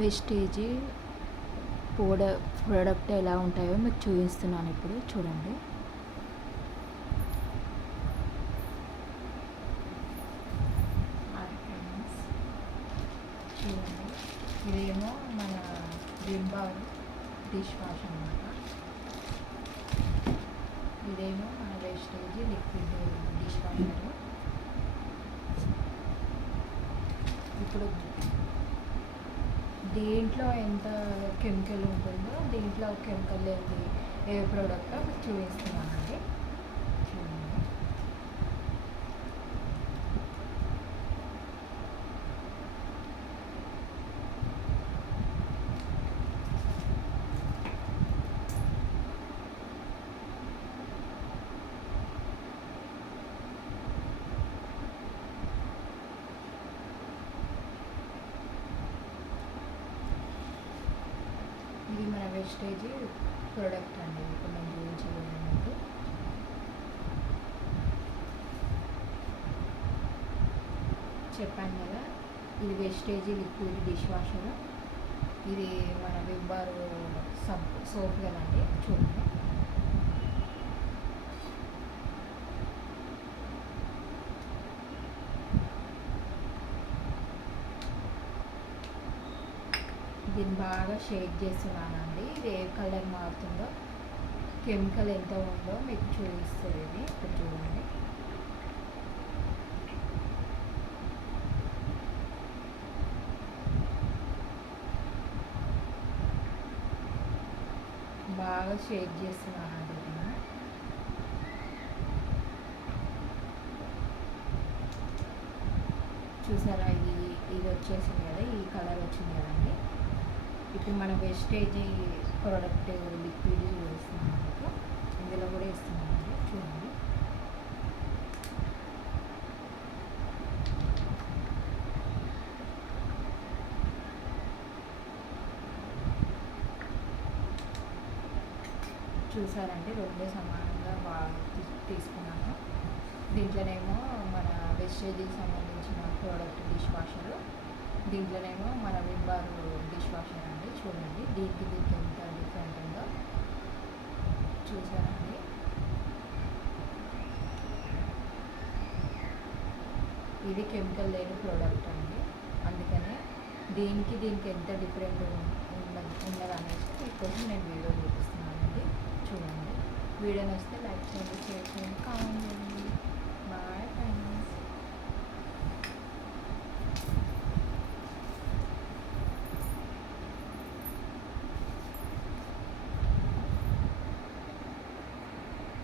Vestige product ఎలా ఉంటాయో మీకు చూపిస్తున్నాను ఇప్పుడు చూడండి. చూడండి, ఇదేమో మన విమ్ బార్ డిష్ వాష్ అన్నమాట. ఇదేమో మన వెస్టేజీ లిక్విడ్ డిష్ వాషర్. ఇప్పుడు దీంట్లో ఎంత కెమికల్ ఉంటుందో దీంట్లో కెమికల్ లేని ఏ ప్రోడక్ట్ చూపిస్తున్నానండి. చూడండి, ఇది మన వెస్టేజీ ప్రోడక్ట్ అండి. ఇప్పుడు నేను చూపించబోయేది చెప్పాను కదా, ఇది వెస్టేజీ లిక్విడ్ డిష్ వాషర్. ఇది మన విమ్ బార్ సోప్ కదండి. చూడండి, దీన్ని బాగా షేక్ చేస్తున్నానండి. ఇది ఏ కలర్ మారుతుందో కెమికల్ ఎంత ఉందో మీకు చూపిస్తుంది. ఇది ఇప్పుడు చూడండి, బాగా షేక్ చేస్తున్నానండి. నేను చూసారా, ఇది వచ్చేసింది కదా, ఈ కలర్ వచ్చింది కదండి. ఇప్పుడు మన వెస్టేజీ ప్రోడక్ట్ లిక్విడ్ వేస్తున్నాను, ఇందులో కూడా వేస్తున్నానండి. చూడండి, చూసారండి, రెండు సమానంగా తీసుకున్నాను. దీంట్లోనేమో మన వెస్టేజీకి సంబంధించిన ప్రోడక్ట్ డిష్ వాషర్, దీంట్లోనేమో మన విమ్ బార్ డిష్ వాషర్ అండి. చూడండి, దీనికి ఎంత డిఫరెంట్ ఉందో చూసారండి. ఇది కెమికల్ లేని ప్రోడక్ట్ అండి, అందుకనే దీనికి ఎంత డిఫరెంట్ ఉన్నదనేసి మీకోసం నేను వీడియో చూపిస్తున్నానండి. చూడండి, వీడియో నచ్చితే లైక్ చేయండి, షేర్ చేయండి, కామెంట్ చేయండి.